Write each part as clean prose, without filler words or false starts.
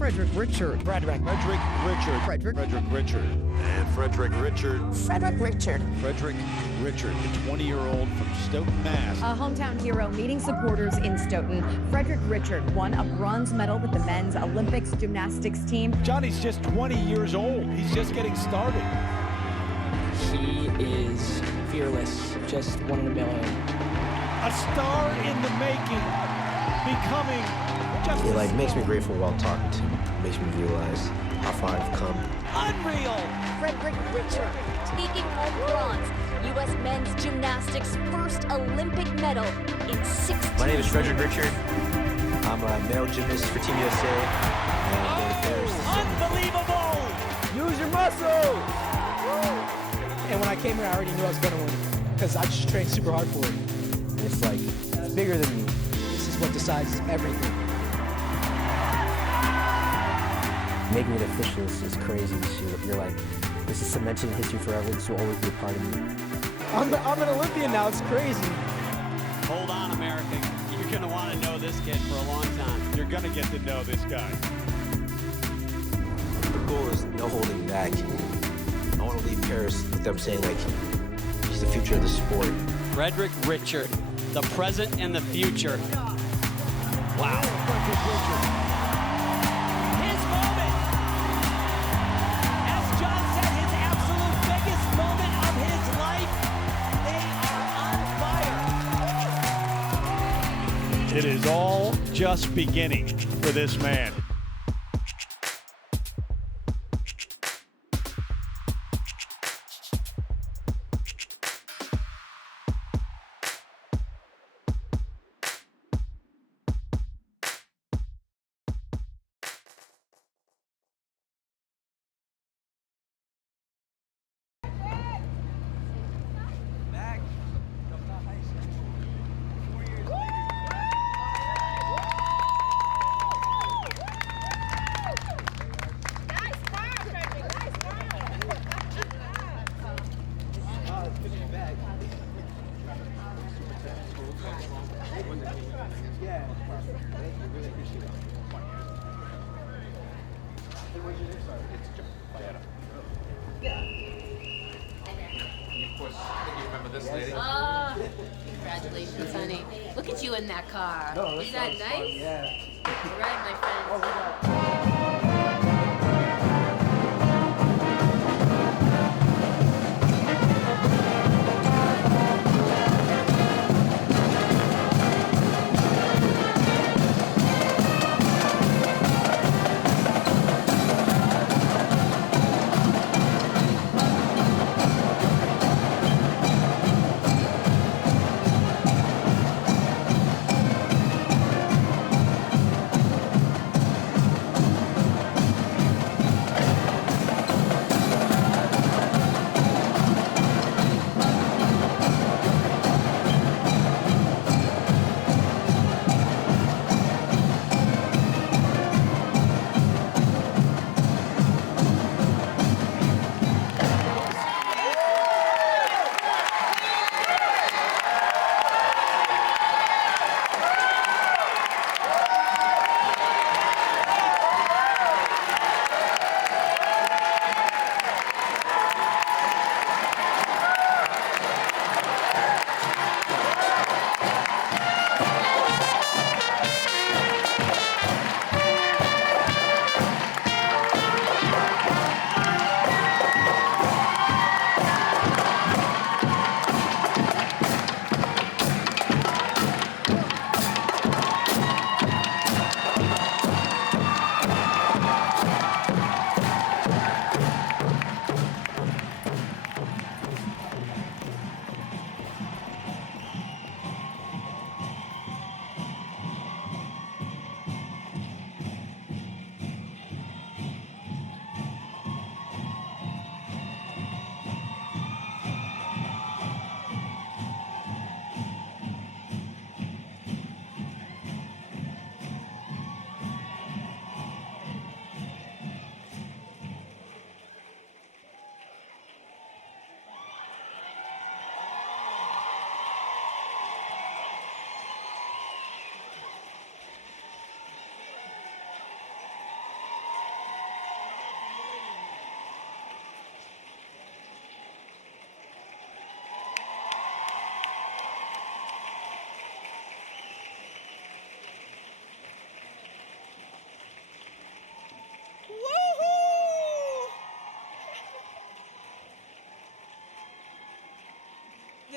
Frederick Richard. Frederick. Frederick Richard. Frederick. Frederick Richard. And Frederick Richard. Frederick Richard. Frederick Richard, the 20-year-old from Stoughton, Mass. A hometown hero meeting supporters in Stoughton. Frederick Richard won a bronze medal with the men's Olympics gymnastics team. Johnny's just 20 years old. He's just getting started. He is fearless, just one in a million. A star in the making, becoming just... It makes me grateful while talking to him. Makes me realize how far I've come. Unreal! Frederick Richard, taking home bronze. U.S. men's gymnastics first Olympic medal in 16 My name is Frederick Richard. I'm a male gymnast for Team USA. Unbelievable! Use your muscles! And when I came here, I already knew I was going to win because I just trained super hard for it. It's bigger than me. This is what decides everything. Making it official is crazy. You're like, this is cemented in history forever. This will always be a part of me. I'm an Olympian now. It's crazy. Hold on, America. You're going to want to know this kid for a long time. You're going to get to know this guy. The goal is no holding back. I want to leave Paris with them saying, he's the future of the sport. Frederick Richard, the present and the future. Wow. Frederick Richard. His moment. As John said, his absolute biggest moment of his life. They are on fire. It is all just beginning for this man. Congratulations, honey. Look at you in that car. Is that nice? Yeah. All right, my friends.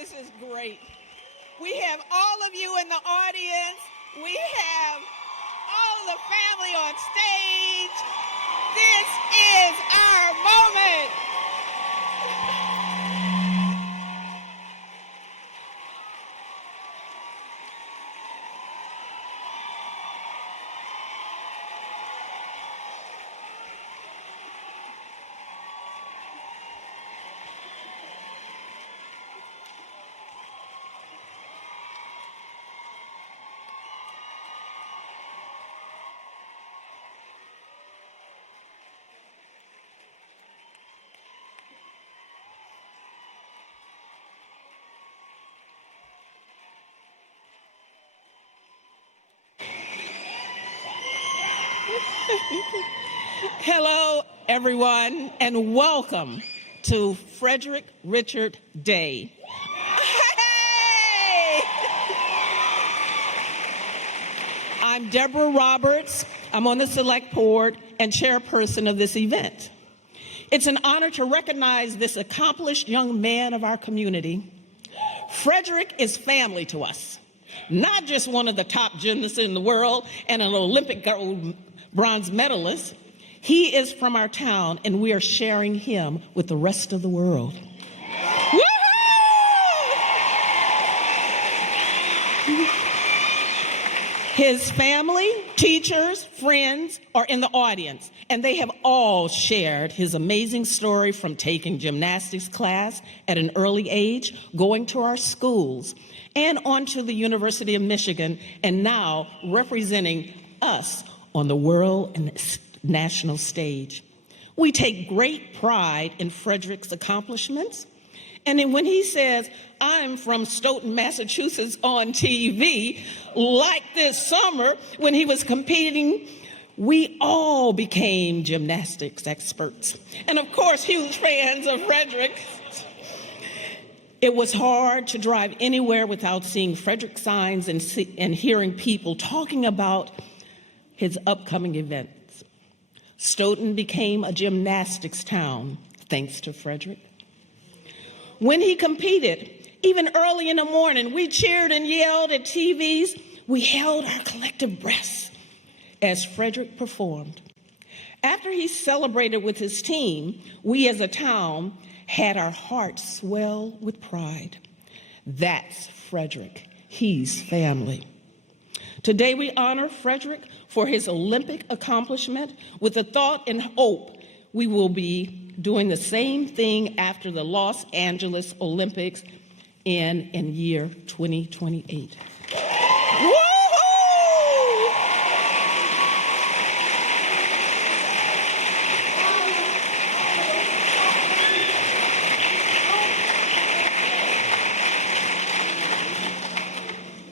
this is great. We have all of you in the audience. We have all of the family on stage. This is our moment. Hello, everyone, and welcome to Frederick Richard Day. Hey! I'm Deborah Roberts. I'm on the select board and chairperson of this event. It's an honor to recognize this accomplished young man of our community. Frederick is family to us, not just one of the top gymnasts in the world and an Olympic gold bronze medalist. He is from our town, and we are sharing him with the rest of the world. His family, teachers, friends are in the audience, and they have all shared his amazing story from taking gymnastics class at an early age, going to our schools, and on to the University of Michigan, and now representing us on the world and national stage. We take great pride in Frederick's accomplishments. And then when he says, I'm from Stoughton, Massachusetts on TV, like this summer when he was competing, we all became gymnastics experts. And of course, huge fans of Frederick. It was hard to drive anywhere without seeing Frederick signs and hearing people talking about his upcoming events. Stoughton became a gymnastics town thanks to Frederick. When he competed, even early in the morning, we cheered and yelled at TVs. We held our collective breaths as Frederick performed. After he celebrated with his team, we as a town had our hearts swell with pride. That's Frederick. He's family. Today we honor Frederick for his Olympic accomplishment with the thought and hope we will be doing the same thing after the Los Angeles Olympics in year 2028. Woo-hoo!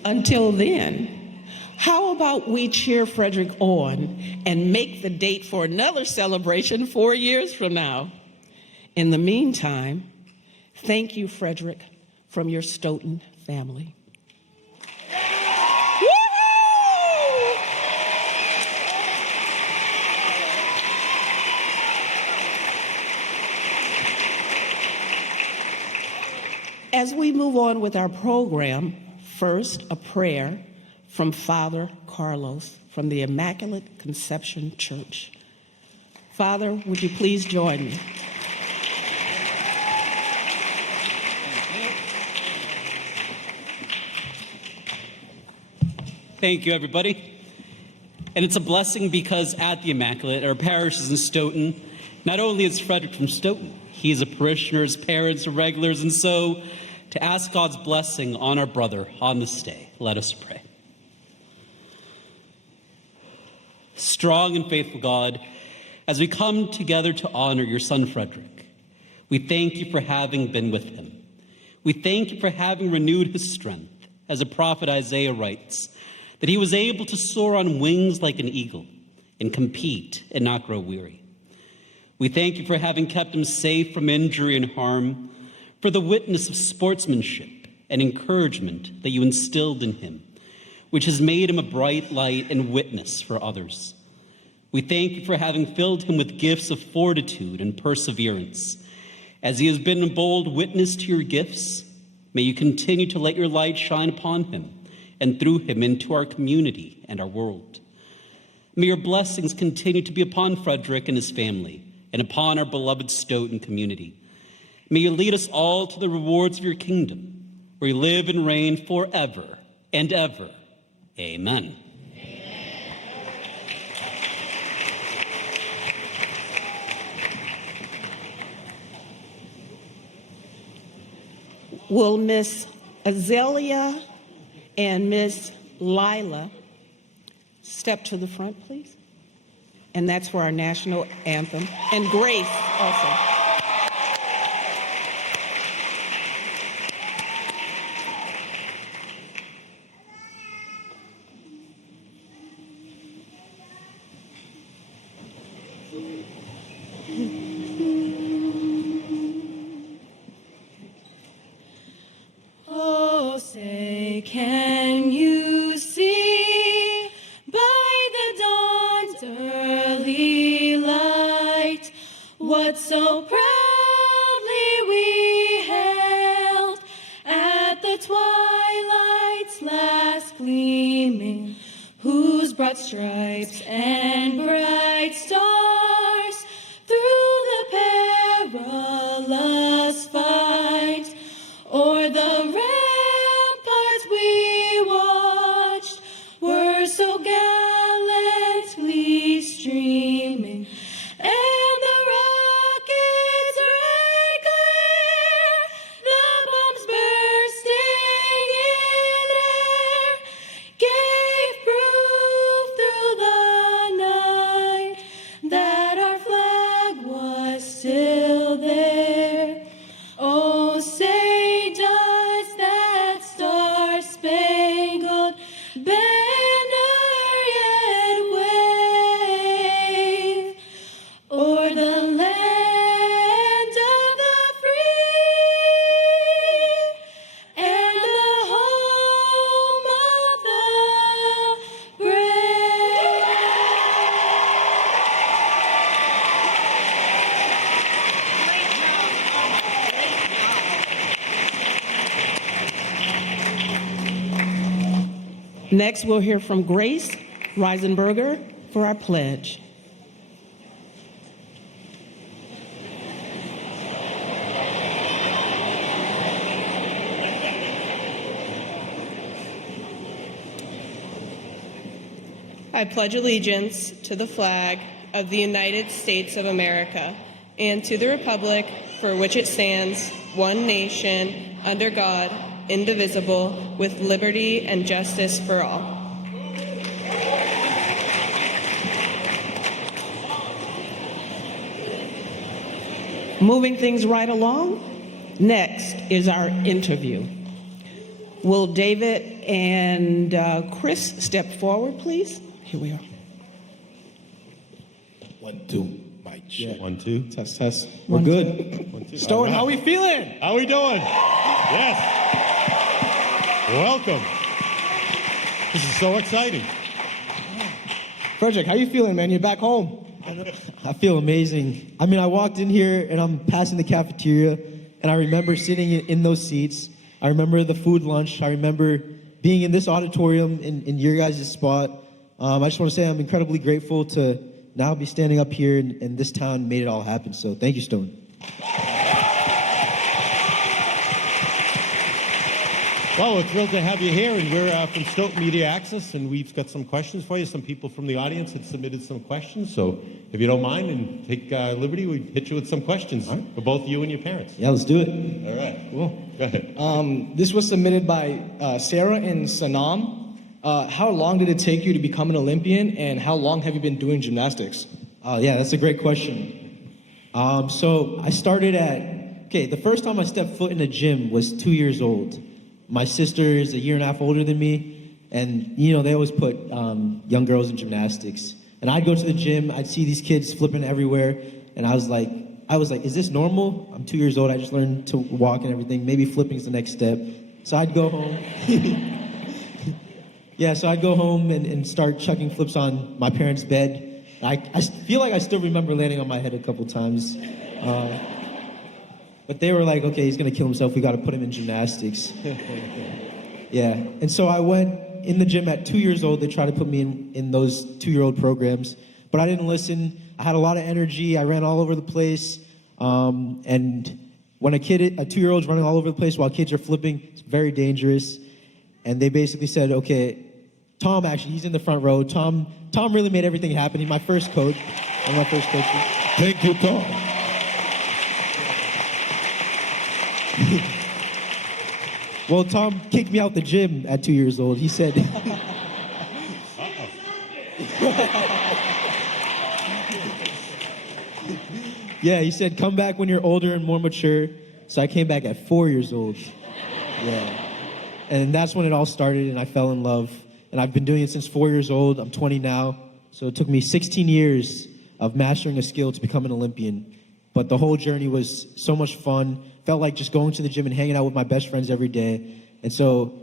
Until then, how about we cheer Frederick on and make the date for another celebration 4 years from now? In the meantime, thank you, Frederick, from your Stoughton family. As we move on with our program, first, a prayer from Father Carlos from the Immaculate Conception Church. Father, would you please join me? Thank you, everybody. And it's a blessing because at the Immaculate, our parish is in Stoughton. Not only is Frederick from Stoughton, he is a parishioner, his parents are regulars, and so to ask God's blessing on our brother on this day, let us pray. Strong and faithful God, as we come together to honor your son Frederick, we thank you for having been with him. We thank you for having renewed his strength. As the prophet Isaiah writes, that he was able to soar on wings like an eagle and compete and not grow weary. We thank you for having kept him safe from injury and harm, for the witness of sportsmanship and encouragement that you instilled in him, which has made him a bright light and witness for others. We thank you for having filled him with gifts of fortitude and perseverance, as he has been a bold witness to your gifts, May you continue to let your light shine upon him and through him into our community and our world. May your blessings continue to be upon Frederick and his family and upon our beloved Stoughton community. May you lead us all to the rewards of your kingdom, where you live and reign forever and ever. Amen. Will Miss Azalea and Miss Lila step to the front, please? And that's for our national anthem. And Grace also. Oh, say, can you see by the dawn's early light what so proudly we hailed at the twilight's last gleaming, whose broad stripes and bright stars through the perilous fight o'er the ramparts we watched were so gallantly streaming, and the rockets' red glare, the bombs bursting in air, gave proof through the night that our flag was still there. Oh, say does that star-spangled banner yet wave o'er the land of the free and the home of the brave? Next, we'll hear from Grace Reisenberger for our pledge. I pledge allegiance to the flag of the United States of America and to the republic for which it stands, one nation, under God, indivisible, with liberty and justice for all. Moving things right along, next is our interview. Will David and Chris step forward, please? Here we are. 1, 2, mic check. 1, 2. Test, test. We're good. 1, 2. Stone, how we feeling? How we doing? Yes. Welcome. This is so exciting. Frederick, how you feeling, man? You're back home. I feel amazing. I mean, I walked in here and I'm passing the cafeteria and I remember sitting in those seats. I remember the food lunch. I remember being in this auditorium in your guys' spot. I just want to say I'm incredibly grateful to now be standing up here and this town made it all happen. So thank you, Stone. Well, we're thrilled to have you here, and we're from Stoughton Media Access, and we've got some questions for you. Some people from the audience had submitted some questions, so if you don't mind and take liberty, we'd hit you with some questions for both you and your parents. Yeah, let's do it. All right. Cool. Go ahead. This was submitted by Sarah in Sanam. How long did it take you to become an Olympian, and how long have you been doing gymnastics? Yeah, that's a great question. So I started the first time I stepped foot in a gym was 2 years old. My sister is a year and a half older than me, and they always put young girls in gymnastics. And I'd go to the gym, I'd see these kids flipping everywhere, and I was like, is this normal? I'm 2 years old, I just learned to walk and everything. Maybe flipping is the next step. So I'd go home. So I'd go home and start chucking flips on my parents' bed. I feel like I still remember landing on my head a couple times. But they were like, okay, he's gonna kill himself. We got to put him in gymnastics. Yeah, and so I went in the gym at 2 years old. They tried to put me in those 2-year-old programs, but I didn't listen. I had a lot of energy. I ran all over the place. And when a 2-year-old's running all over the place while kids are flipping, it's very dangerous. And they basically said, okay, Tom, actually, he's in the front row. Tom really made everything happen. He's my first coach. One of my first coaches. Thank you, Tom. Well, Tom kicked me out the gym at 2 years old. He said... Yeah, he said, come back when you're older and more mature. So I came back at 4 years old. Yeah. And that's when it all started, and I fell in love. And I've been doing it since 4 years old. I'm 20 now. So it took me 16 years of mastering a skill to become an Olympian. But the whole journey was so much fun. Felt like just going to the gym and hanging out with my best friends every day. And so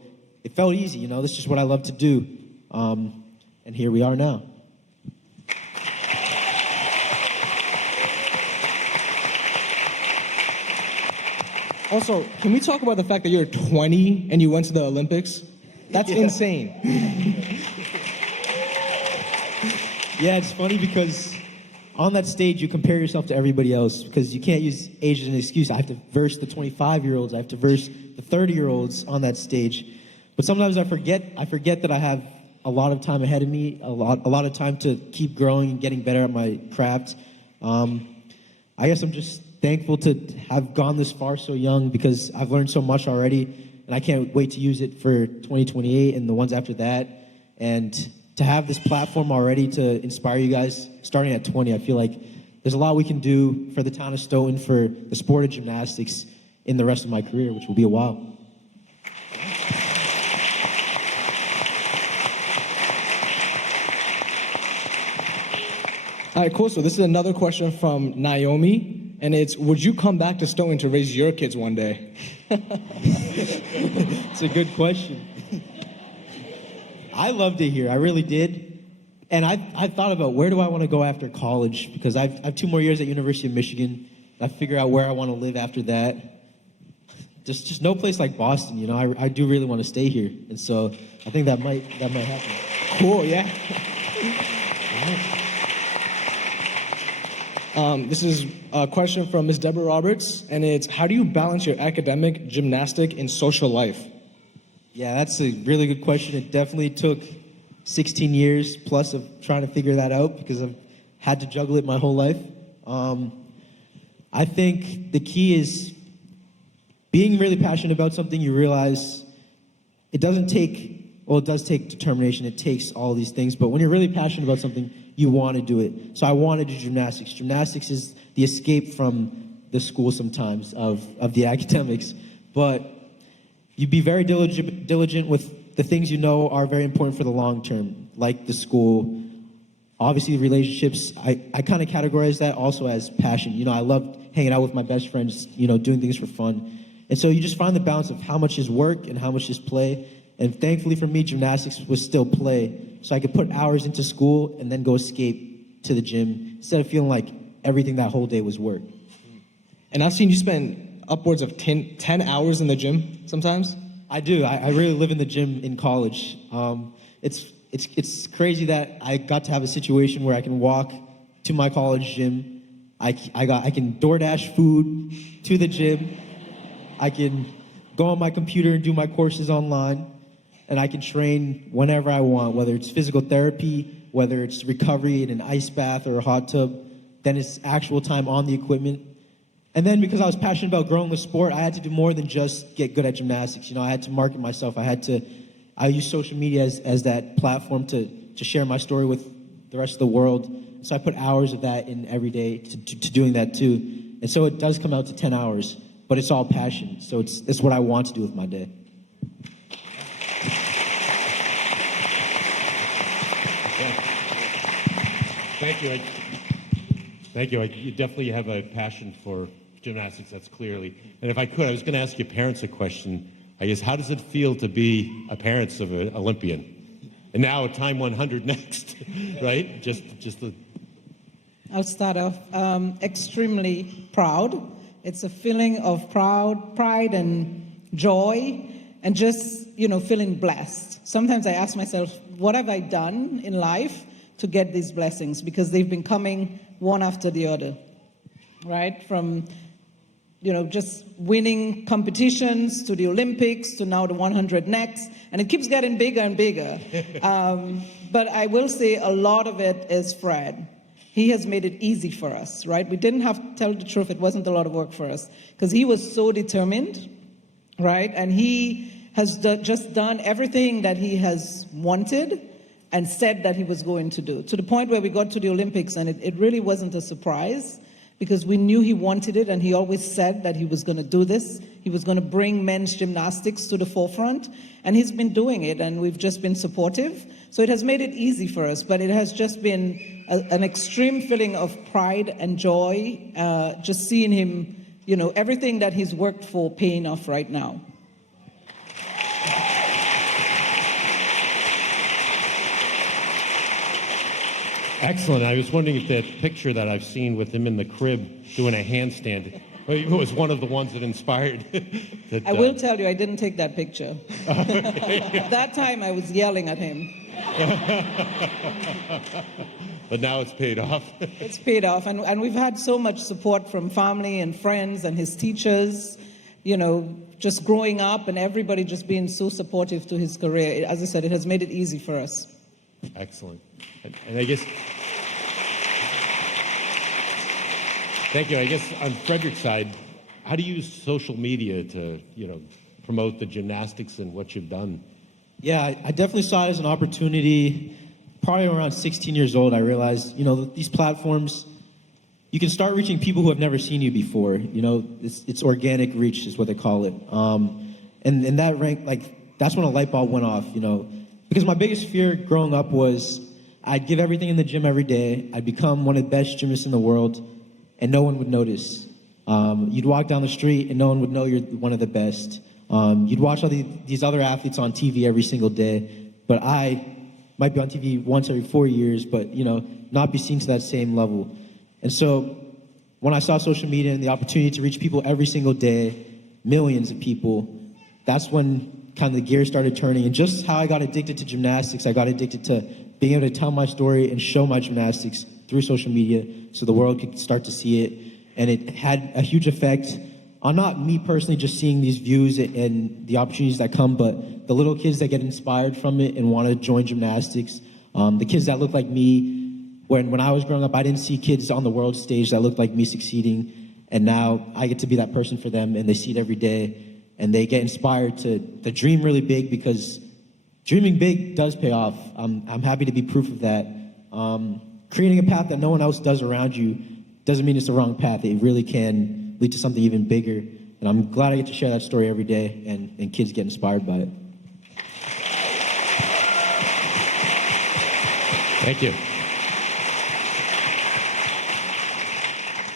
it felt easy, you know, this is just what I love to do. And here we are now. Also, can we talk about the fact that you're 20 and you went to the Olympics? That's insane. Yeah, it's funny because on that stage, you compare yourself to everybody else because you can't use age as an excuse. I have to verse the 25-year-olds. I have to verse the 30-year-olds on that stage. But sometimes I forget that I have a lot of time ahead of me, a lot of time to keep growing and getting better at my craft. I guess I'm just thankful to have gone this far so young because I've learned so much already, and I can't wait to use it for 2028 and the ones after that. And to have this platform already to inspire you guys starting at 20, I feel like there's a lot we can do for the town of Stoughton, for the sport of gymnastics in the rest of my career, which will be a while. All right, cool. So this is another question from Naomi, and it's, would you come back to Stoughton to raise your kids one day? It's a good question. I loved it here. I really did. And I thought about where do I want to go after college, because I have 2 more years at University of Michigan. I figure out where I want to live after that. Just no place like Boston, you know. I do really want to stay here, and so I think that might happen. Cool, yeah. This is a question from Ms. Deborah Roberts, and it's, how do you balance your academic, gymnastic, and social life? Yeah, that's a really good question. It definitely took 16 years plus of trying to figure that out because I've had to juggle it my whole life. I think the key is being really passionate about something. You realize it does take determination. It takes all these things. But when you're really passionate about something, you want to do it. So I want to do gymnastics. Gymnastics is the escape from the school sometimes of the academics. But you be very diligent with the things you know are very important for the long term, like the school. Obviously, relationships, I kind of categorize that also as passion. You know, I love hanging out with my best friends, you know, doing things for fun. And so you just find the balance of how much is work and how much is play. And thankfully for me, gymnastics was still play. So I could put hours into school and then go escape to the gym instead of feeling like everything that whole day was work. And I've seen you spend upwards of 10 hours in the gym sometimes? I do. I really live in the gym in college. It's crazy that I got to have a situation where I can walk to my college gym. I can DoorDash food to the gym. I can go on my computer and do my courses online. And I can train whenever I want, whether it's physical therapy, whether it's recovery in an ice bath or a hot tub. Then it's actual time on the equipment. And then because I was passionate about growing the sport, I had to do more than just get good at gymnastics. You know, I had to market myself. I use social media as that platform to share my story with the rest of the world. So I put hours of that in every day to doing that too. And so it does come out to 10 hours, but it's all passion. So it's what I want to do with my day. Thank you. Thank you. You definitely have a passion for gymnastics, that's clearly. And if I could, I was going to ask your parents a question. I guess, how does it feel to be a parent of an Olympian? And now a time 100 next, right? Just the... I'll start off extremely proud. It's a feeling of pride and joy, and just, feeling blessed. Sometimes I ask myself, what have I done in life to get these blessings? Because they've been coming one after the other, right? From, just winning competitions to the Olympics to now the 100 next, and it keeps getting bigger and bigger. But I will say a lot of it is Fred. He has made it easy for us, right? We didn't have to tell the truth. It wasn't a lot of work for us because he was so determined, right? And he has just done everything that he has wanted and said that he was going to do, to the point where we got to the Olympics, and it really wasn't a surprise because we knew he wanted it, and he always said that he was going to do this. He was going to bring men's gymnastics to the forefront, and he's been doing it, and we've just been supportive. So it has made it easy for us, but it has just been an extreme feeling of pride and joy, just seeing him, everything that he's worked for paying off right now. Excellent. I was wondering if that picture that I've seen with him in the crib doing a handstand was one of the ones that inspired. I will tell you, I didn't take that picture. That time I was yelling at him. But now it's paid off. It's paid off, and we've had so much support from family and friends and his teachers, just growing up, and everybody just being so supportive to his career. As I said, it has made it easy for us. Excellent. And I guess, thank you. I guess on Frederick's side, how do you use social media to, promote the gymnastics and what you've done? Yeah, I definitely saw it as an opportunity. Probably around 16 years old, I realized, these platforms, you can start reaching people who have never seen you before. It's organic reach is what they call it. And that that's when a light bulb went off, because my biggest fear growing up was I'd give everything in the gym every day. I'd become one of the best gymnasts in the world, and no one would notice. You'd walk down the street, and no one would know you're one of the best. You'd watch all these other athletes on TV every single day, but I might be on TV once every 4 years, but, not be seen to that same level. And so when I saw social media and the opportunity to reach people every single day, millions of people, that's when kind of the gears started turning. And just how I got addicted to gymnastics, I got addicted to being able to tell my story and show my gymnastics through social media so the world could start to see it. And it had a huge effect on not me personally just seeing these views and the opportunities that come, but the little kids that get inspired from it and want to join gymnastics. The kids that look like me. When I was growing up, I didn't see kids on the world stage that looked like me succeeding. And now I get to be that person for them, and they see it every day. And they get inspired to dream really big, because dreaming big does pay off. I'm happy to be proof of that. Creating a path that no one else does around you doesn't mean it's the wrong path. It really can lead to something even bigger. And I'm glad I get to share that story every day, and kids get inspired by it. Thank you.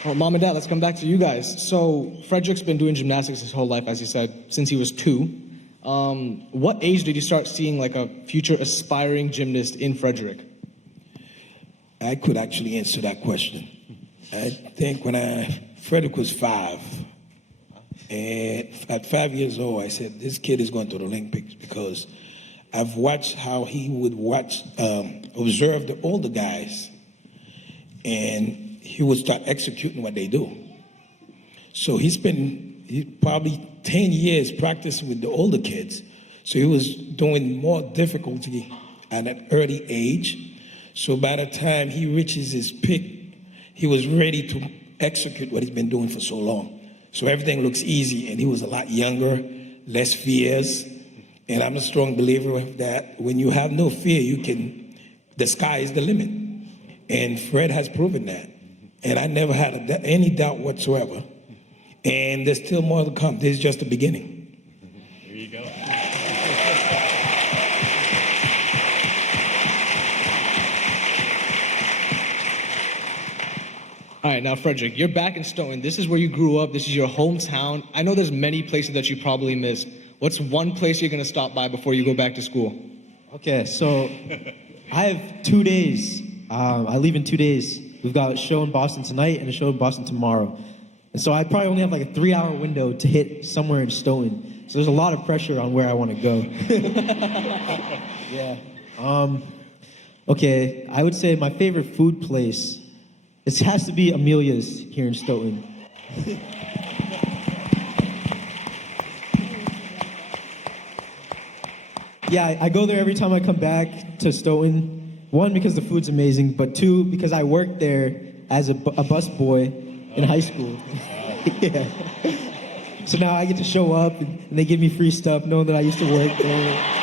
Well, Mom and Dad, let's come back to you guys. So Frederick's been doing gymnastics his whole life, as he said, since he was 2. What age did you start seeing like a future aspiring gymnast in Frederick? I could actually answer that question. I think when Frederick was 5, and at 5 years old, I said, this kid is going to the Olympics, because I've watched how he would observe the older guys, and he would start executing what they do. So he probably 10 years practicing with the older kids. So he was doing more difficulty at an early age. So by the time he reaches his peak, he was ready to execute what he's been doing for so long. So everything looks easy, and he was a lot younger, less fears. And I'm a strong believer of that. When you have no fear, the sky is the limit. And Fred has proven that. And I never had any doubt whatsoever. And there's still more to come. This is just the beginning. There you go. All right, now Frederick, you're back in Stoughton. This is where you grew up. This is your hometown. I know there's many places that you probably missed. What's one place you're going to stop by before you go back to school? Okay, so I have 2 days. I leave in 2 days. We've got a show in Boston tonight and a show in Boston tomorrow. And so I probably only have like a 3-hour window to hit somewhere in Stoughton. So there's a lot of pressure on where I want to go. Yeah. Okay, I would say my favorite food place, it has to be Amelia's here in Stoughton. Yeah, I go there every time I come back to Stoughton. One, because the food's amazing, but two, because I worked there as a bus boy in high school. Yeah. So now I get to show up and they give me free stuff knowing that I used to work there.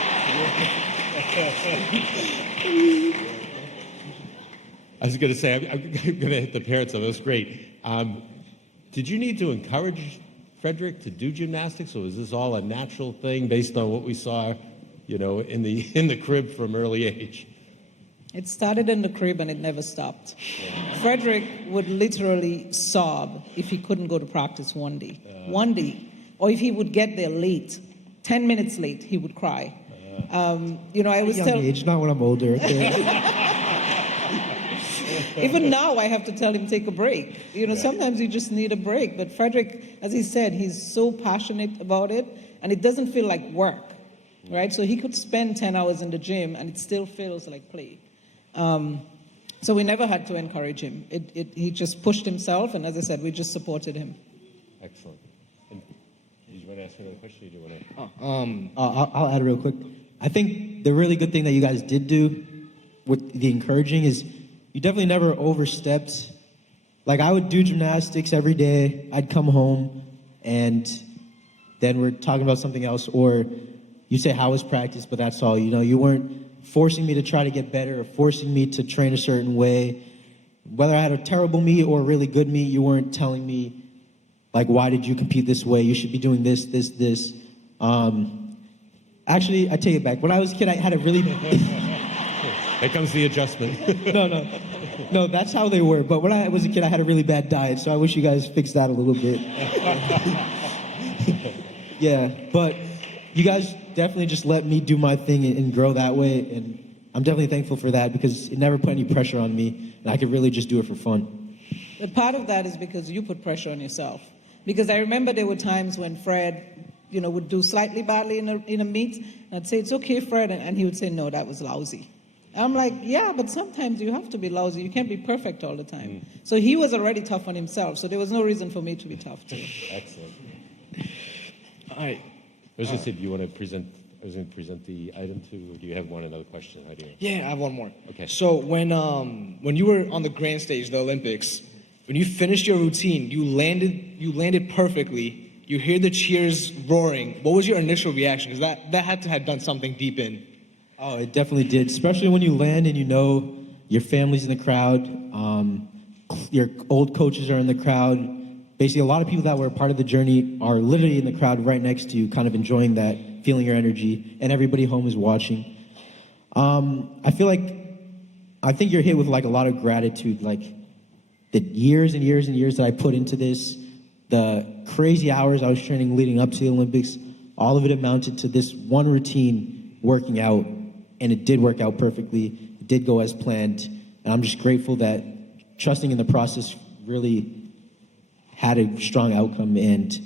I was going to say, I'm going to hit the parents of it. That's great. Did you need to encourage Frederick to do gymnastics, or was this all a natural thing based on what we saw, in the crib from early age? It started in the crib and it never stopped. Frederick would literally sob if he couldn't go to practice one day. Or if he would get there late, 10 minutes late, he would cry. I was young age, not when I'm older. Even now, I have to tell him, take a break. Sometimes you just need a break. But Frederick, as he said, he's so passionate about it, and it doesn't feel like work, right? So he could spend 10 hours in the gym, and it still feels like play. So we never had to encourage him. He just pushed himself, and as I said, we just supported him. Excellent. And did you want to ask another question, or do you want to? I'll add real quick. I think the really good thing that you guys did do with the encouraging is you definitely never overstepped. Like, I would do gymnastics every day. I'd come home, and then we're talking about something else, or you say, how was practice, but that's all. You weren't forcing me to try to get better or forcing me to train a certain way. Whether I had a terrible meet or a really good meet, you weren't telling me, like, why did you compete this way? You should be doing this. Actually, I take it back. When I was a kid, I had a really... Here comes the adjustment. No, that's how they were. But when I was a kid, I had a really bad diet, so I wish you guys fixed that a little bit. Yeah, but you guys definitely just let me do my thing and grow that way, and I'm definitely thankful for that because it never put any pressure on me, and I could really just do it for fun. But part of that is because you put pressure on yourself. Because I remember there were times when Fred, would do slightly badly in a meet, and I'd say, it's okay, Fred, and he would say, no, that was lousy. I'm like, yeah, but sometimes you have to be lousy. You can't be perfect all the time. So he was already tough on himself, so there was no reason for me to be tough too. Excellent. All right. I was going to say, do you want to present? I was going to present the item too, or do you have another question? How do you? Yeah, I have one more. Okay. So when you were on the grand stage, the Olympics, when you finished your routine, you landed perfectly. You hear the cheers roaring. What was your initial reaction? Because that had to have done something deep in. Oh, it definitely did, especially when you land and you know your family's in the crowd, your old coaches are in the crowd. Basically, a lot of people that were a part of the journey are literally in the crowd right next to you, kind of enjoying that, feeling your energy, and everybody home is watching. I think you're hit with like a lot of gratitude, like the years and years and years that I put into this, the crazy hours I was training leading up to the Olympics, all of it amounted to this one routine working out. And it did work out perfectly. It did go as planned. And I'm just grateful that trusting in the process really had a strong outcome, and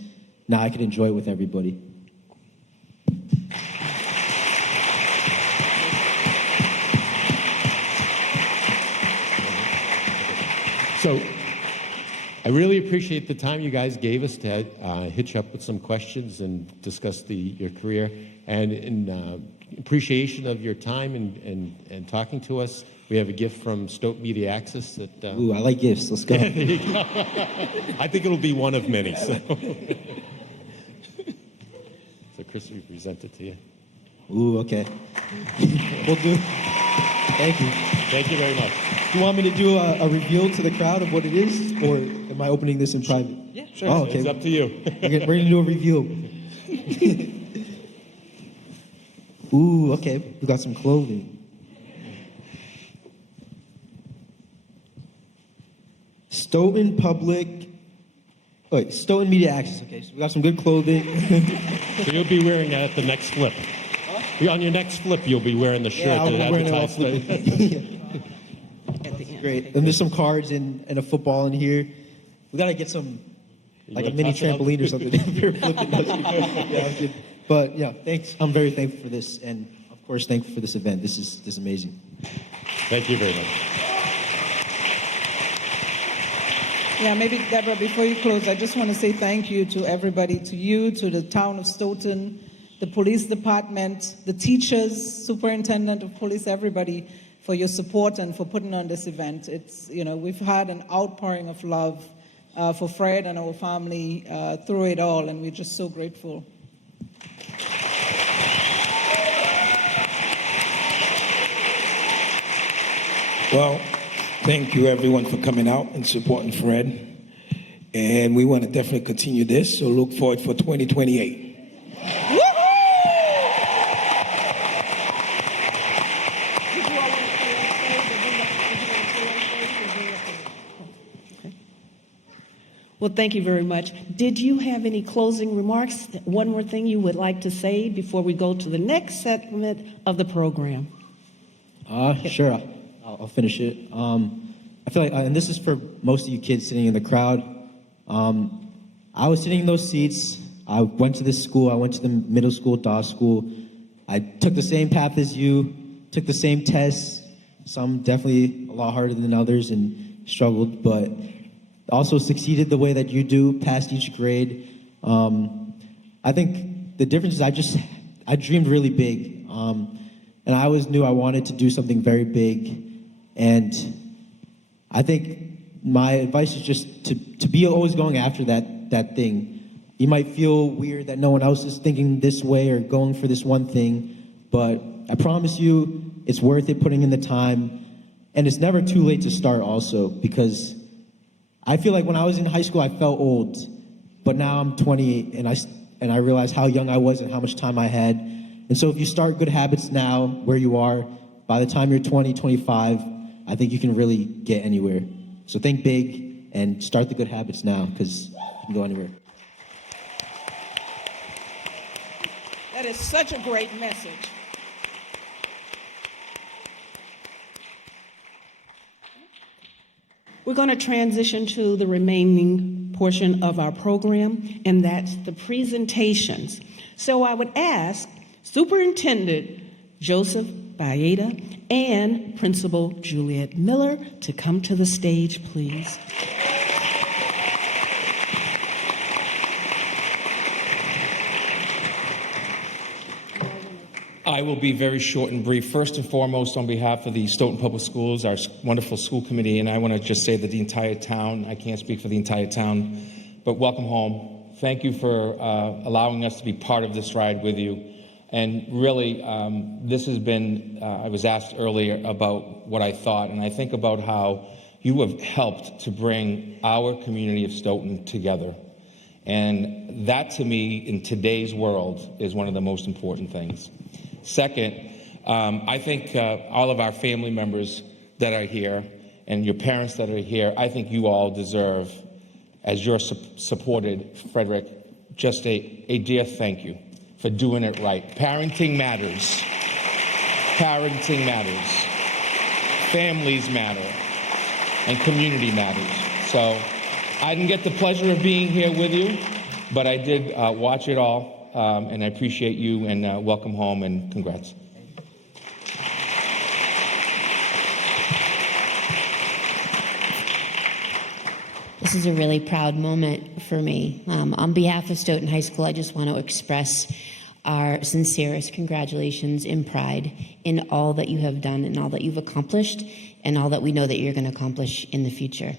now I can enjoy it with everybody. So I really appreciate the time you guys gave us to hitch up with some questions and discuss your career. And in appreciation of your time and talking to us, we have a gift from Stoughton Media Access. Ooh, I like gifts. Let's go. I think it'll be one of many. So Chris, we present it to you. Ooh, okay. We'll do. Thank you. Thank you very much. Do you want me to do a reveal to the crowd of what it is, or am I opening this in private? Yeah, sure. Oh, okay. It's up to you. We're going to do a reveal. Ooh, okay. We got some clothing. Stoughton Media Access. Okay, so we got some good clothing. So you'll be wearing that at the next flip. On your next flip, you'll be wearing the shirt Yeah, I'll be that wearing it all advertised. Great. And there's some cards and a football in here. We got to get some like a mini trampoline or something. If you're flipping those. Yeah, I'm kidding. But yeah, thanks. I'm very thankful for this, and of course, thankful for this event. This is amazing. Thank you very much. Yeah, maybe, Deborah, before you close, I just want to say thank you to everybody, to you, to the town of Stoughton, the police department, the teachers, superintendent of police, everybody, for your support and for putting on this event. It's, we've had an outpouring of love for Fred and our family through it all, and we're just so grateful. Well, thank you everyone for coming out and supporting Fred. And we want to definitely continue this, so look forward for 2028. Well, thank you very much. Did you have any closing remarks? One more thing you would like to say before we go to the next segment of the program? Sure. I'll finish it. I feel like, and this is for most of you kids sitting in the crowd. I was sitting in those seats. I went to this school. I went to the middle school, Dawes School. I took the same path as you, took the same tests. Some definitely a lot harder than others and struggled, but also succeeded the way that you do, passed each grade. I think the difference is I dreamed really big. And I always knew I wanted to do something very big. And I think my advice is just to be always going after that thing. You might feel weird that no one else is thinking this way or going for this one thing, but I promise you it's worth it putting in the time. And it's never too late to start also, because I feel like when I was in high school I felt old, but now I'm 20 and I realize how young I was and how much time I had. And so if you start good habits now where you are, by the time you're 20, 25, I think you can really get anywhere. So think big and start the good habits now, because you can go anywhere. That is such a great message. We're going to transition to the remaining portion of our program, and that's the presentations. So I would ask Superintendent Joseph Baeta and Principal Juliet Miller to come to the stage, please. I will be very short and brief. First and foremost, on behalf of the Stoughton Public Schools, our wonderful school committee, and I want to just say that the entire town, I can't speak for the entire town, but welcome home. Thank you for allowing us to be part of this ride with you. And really, this has been, I was asked earlier about what I thought, and I think about how you have helped to bring our community of Stoughton together. And that, to me, in today's world, is one of the most important things. Second, I think all of our family members that are here and your parents that are here, I think you all deserve, as you're supported, Frederick, just a dear thank you for doing it right. Parenting matters. Parenting matters. Families matter. And community matters. So I didn't get the pleasure of being here with you, but I did watch it all, and I appreciate you, and welcome home, and congrats. This is a really proud moment for me. On behalf of Stoughton High School, I just want to express our sincerest congratulations and pride in all that you have done and all that you've accomplished and all that we know that you're going to accomplish in the future.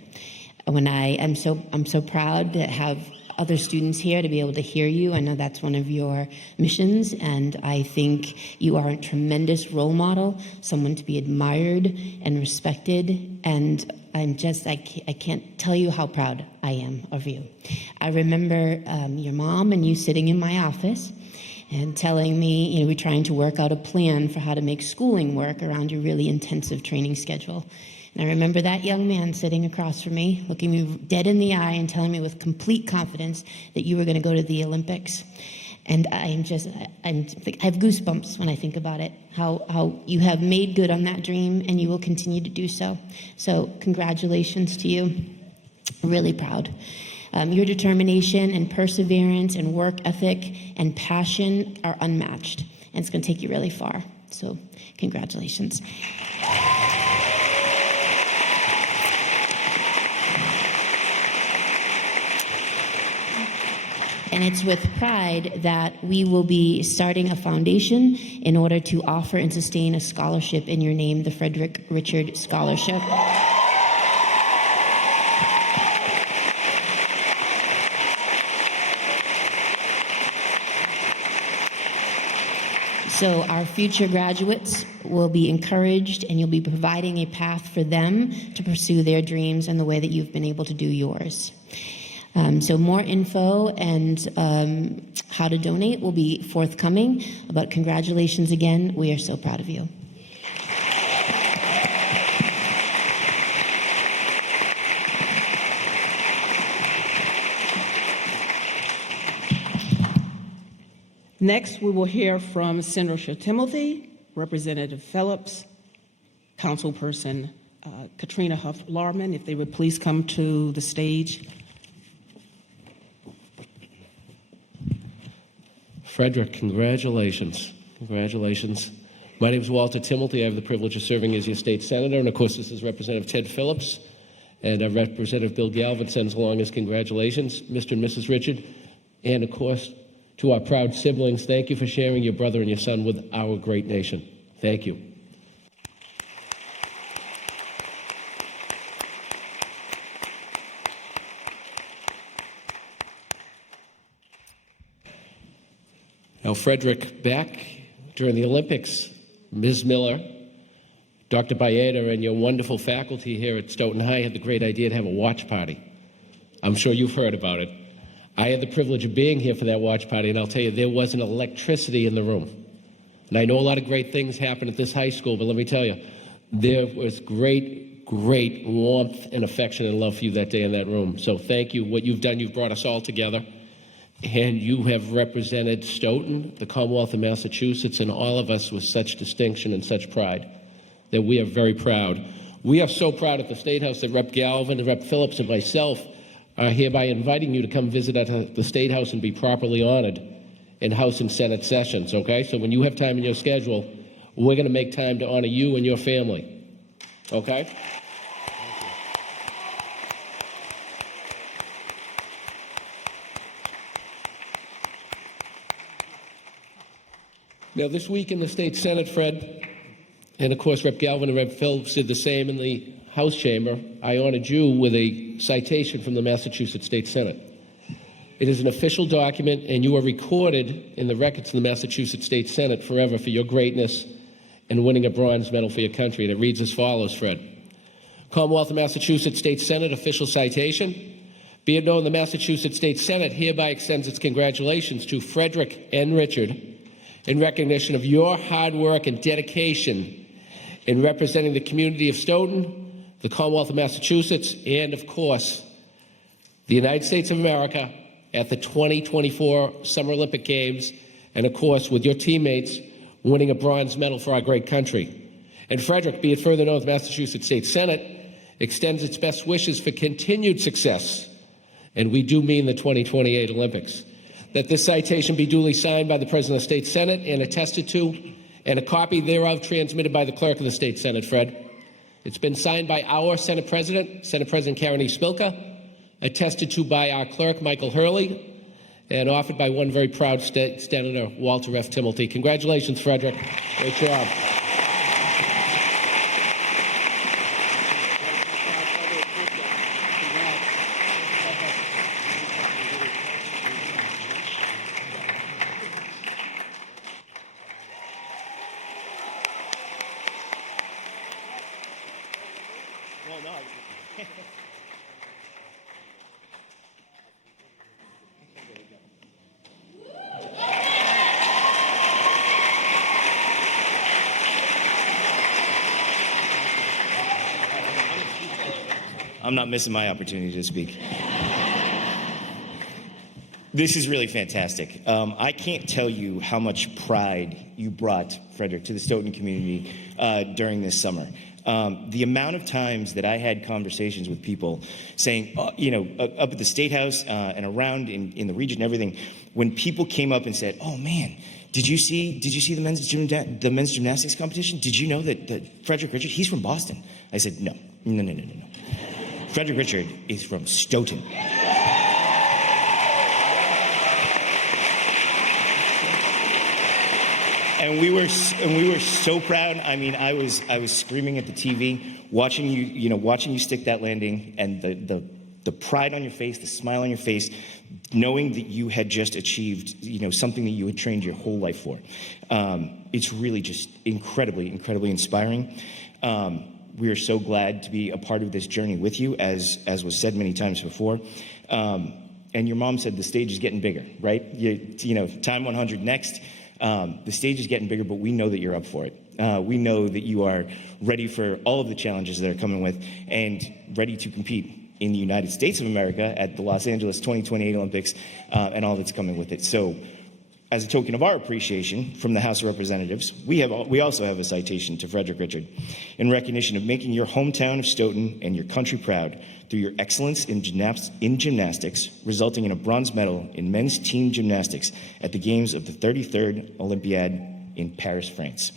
I'm so proud to have other students here to be able to hear you. I know that's one of your missions, and I think you are a tremendous role model, someone to be admired and respected, and I can't tell you how proud I am of you. I remember your mom and you sitting in my office and telling me, we're trying to work out a plan for how to make schooling work around your really intensive training schedule. And I remember that young man sitting across from me, looking me dead in the eye and telling me with complete confidence that you were going to go to the Olympics. And I have goosebumps when I think about it, how you have made good on that dream and you will continue to do so. So congratulations to you. Really proud. Your determination and perseverance and work ethic and passion are unmatched, and it's going to take you really far. So, congratulations. And it's with pride that we will be starting a foundation in order to offer and sustain a scholarship in your name, the Frederick Richard Scholarship. So our future graduates will be encouraged, and you'll be providing a path for them to pursue their dreams in the way that you've been able to do yours. So more info and how to donate will be forthcoming. But congratulations again. We are so proud of you. Next, we will hear from Senator Timothy, Representative Phillips, Councilperson Katrina Huff-Larman, if they would please come to the stage. Frederick, congratulations. Congratulations. My name is Walter Timothy. I have the privilege of serving as your state senator. And of course, this is Representative Ted Phillips. And Representative Bill Galvin sends along his congratulations, Mr. and Mrs. Richard. And of course, to our proud siblings, thank you for sharing your brother and your son with our great nation. Thank you. Now, Frederick, back during the Olympics, Ms. Miller, Dr. Baeta, and your wonderful faculty here at Stoughton High had the great idea to have a watch party. I'm sure you've heard about it. I had the privilege of being here for that watch party, and I'll tell you, there was an electricity in the room. And I know a lot of great things happen at this high school, but let me tell you, there was great warmth and affection and love for you that day in that room. So thank you. What you've done, you've brought us all together. And you have represented Stoughton, the Commonwealth of Massachusetts, and all of us with such distinction and such pride that we are very proud. We are so proud at the State House that Rep. Galvin and Rep. Phillips and myself are hereby inviting you to come visit at the State House and be properly honored in House and Senate sessions, okay? So when you have time in your schedule, we're going to make time to honor you and your family, okay? Now, this week in the State Senate, Fred, and of course Rep. Galvin and Rep. Phillips did the same in the House chamber, I honored you with a citation from the Massachusetts State Senate. It is an official document, and you are recorded in the records of the Massachusetts State Senate forever for your greatness in winning a bronze medal for your country. And it reads as follows, Fred. Commonwealth of Massachusetts State Senate official citation. Be it known, the Massachusetts State Senate hereby extends its congratulations to Frederick and Richard in recognition of your hard work and dedication in representing the community of Stoughton, the Commonwealth of Massachusetts, and of course, the United States of America at the 2024 Summer Olympic Games, and of course, with your teammates winning a bronze medal for our great country. And Frederick, be it further known, the Massachusetts State Senate extends its best wishes for continued success, and we do mean the 2028 Olympics. That this citation be duly signed by the President of the State Senate and attested to, and a copy thereof transmitted by the Clerk of the State Senate, Fred. It's been signed by our Senate President, Senate President Karen E. Spilka, attested to by our Clerk, Michael Hurley, and offered by one very proud Senator, Walter F. Timothy. Congratulations, Frederick. Great job. I'm not missing my opportunity to speak. This is really fantastic. I can't tell you how much pride you brought, Frederick, to the Stoughton community during this summer. The amount of times that I had conversations with people saying, up at the State House and around in the region and everything, when people came up and said, "Oh man, did you see the men's gymnastics competition? Did you know that Frederick Richard, he's from Boston?" I said, no. Frederick Richard is from Stoughton. And we were so proud. I mean, I was screaming at the TV, watching you stick that landing, and the pride on your face, the smile on your face, knowing that you had just achieved, something that you had trained your whole life for. It's really just incredibly, incredibly inspiring. We are so glad to be a part of this journey with you, as was said many times before. And your mom said the stage is getting bigger, right? Time 100 next. The stage is getting bigger, but we know that you're up for it. We know that you are ready for all of the challenges that are coming with, and ready to compete in the United States of America at the Los Angeles 2028 Olympics and all that's coming with it. So, as a token of our appreciation from the House of Representatives, we also have a citation to Frederick Richard in recognition of making your hometown of Stoughton and your country proud through your excellence in gymnastics, resulting in a bronze medal in men's team gymnastics at the Games of the 33rd Olympiad in Paris, France.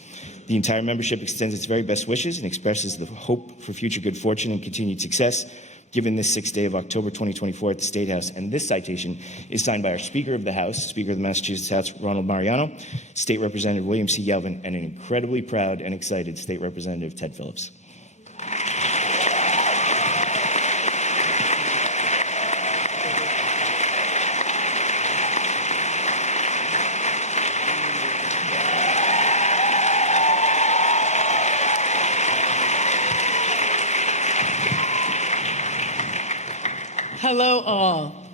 The entire membership extends its very best wishes and expresses the hope for future good fortune and continued success given this 6th day of October 2024 at the State House. And this citation is signed by our Speaker of the House, Speaker of the Massachusetts House, Ronald Mariano, State Representative William C. Galvin, and an incredibly proud and excited State Representative Ted Phillips. Hello, all.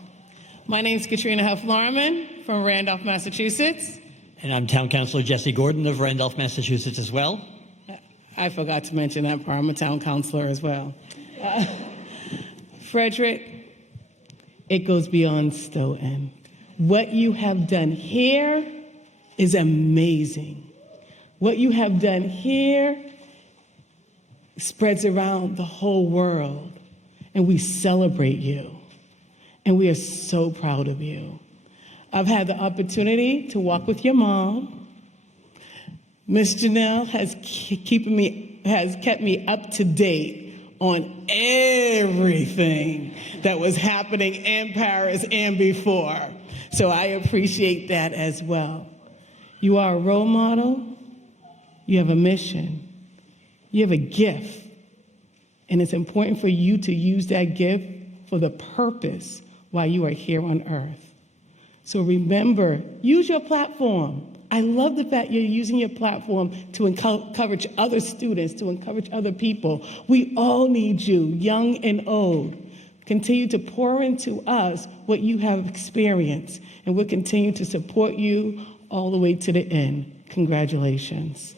My name is Katrina Huff-Larman from Randolph, Massachusetts. And I'm Town Councilor Jesse Gordon of Randolph, Massachusetts as well. I forgot to mention that part. I'm a town councilor as well. Frederick, it goes beyond Stoughton. What you have done here is amazing. What you have done here spreads around the whole world, and we celebrate you. And we are so proud of you. I've had the opportunity to walk with your mom. Miss Janelle has kept me up to date on everything that was happening in Paris and before. So I appreciate that as well. You are a role model. You have a mission. You have a gift. And it's important for you to use that gift for the purpose while you are here on earth. So remember, use your platform. I love the fact you're using your platform to encourage other students, to encourage other people. We all need you, young and old. Continue to pour into us what you have experienced, and we'll continue to support you all the way to the end. Congratulations.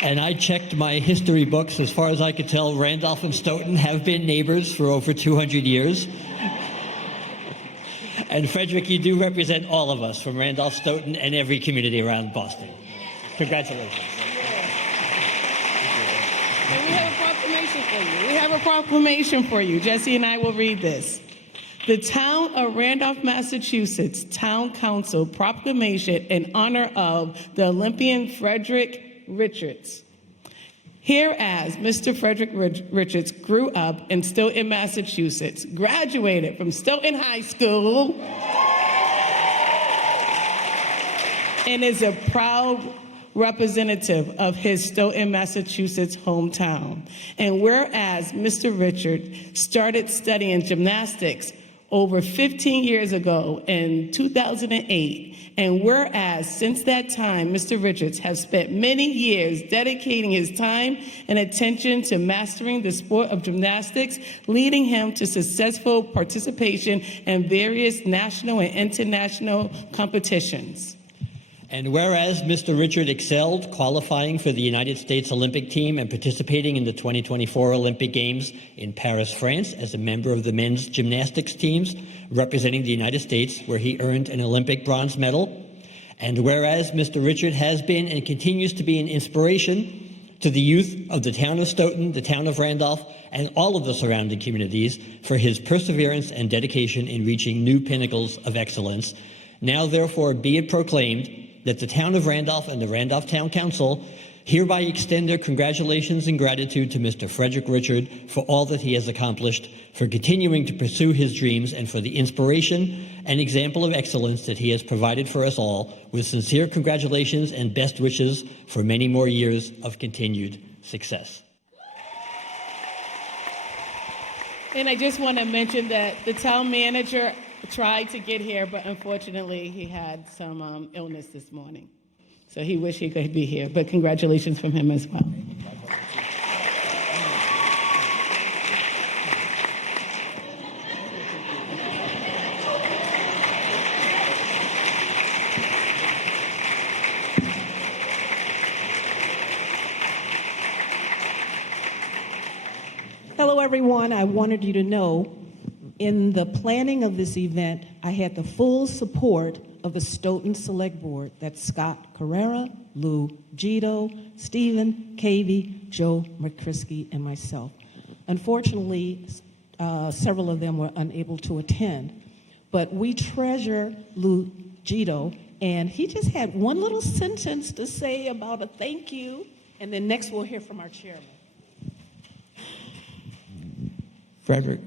And I checked my history books. As far as I could tell, Randolph and Stoughton have been neighbors for over 200 years. And Frederick, you do represent all of us from Randolph, Stoughton, and every community around Boston. Congratulations. And we have a proclamation for you. We have a proclamation for you. Jesse and I will read this. The Town of Randolph, Massachusetts Town Council proclamation in honor of the Olympian Frederick Richards. Hereas Mr. Frederick Richards grew up in Stoughton, Massachusetts, graduated from Stoughton High School, and is a proud representative of his Stoughton, Massachusetts hometown. And whereas Mr. Richard started studying gymnastics over 15 years ago in 2008, and whereas since that time, Mr. Richards has spent many years dedicating his time and attention to mastering the sport of gymnastics, leading him to successful participation in various national and international competitions. And whereas Mr. Richard excelled qualifying for the United States Olympic team and participating in the 2024 Olympic Games in Paris, France, as a member of the men's gymnastics teams representing the United States, where he earned an Olympic bronze medal. And whereas Mr. Richard has been and continues to be an inspiration to the youth of the town of Stoughton, the town of Randolph, and all of the surrounding communities for his perseverance and dedication in reaching new pinnacles of excellence, now therefore be it proclaimed that the town of Randolph and the Randolph Town Council hereby extend their congratulations and gratitude to Mr. Frederick Richard for all that he has accomplished, for continuing to pursue his dreams, and for the inspiration and example of excellence that he has provided for us all, with sincere congratulations and best wishes for many more years of continued success. And I just want to mention that the town manager tried to get here, but unfortunately he had some illness this morning. So he wished he could be here, but congratulations from him as well. Hello, everyone. I wanted you to know, in the planning of this event, I had the full support of the Stoughton Select Board. That's Scott Carrera, Lou Gito, Stephen Cavey, Joe McCrisky, and myself. Unfortunately, several of them were unable to attend, but we treasure Lou Gito, and he just had one little sentence to say about a thank you, and then next we'll hear from our chairman. Frederick,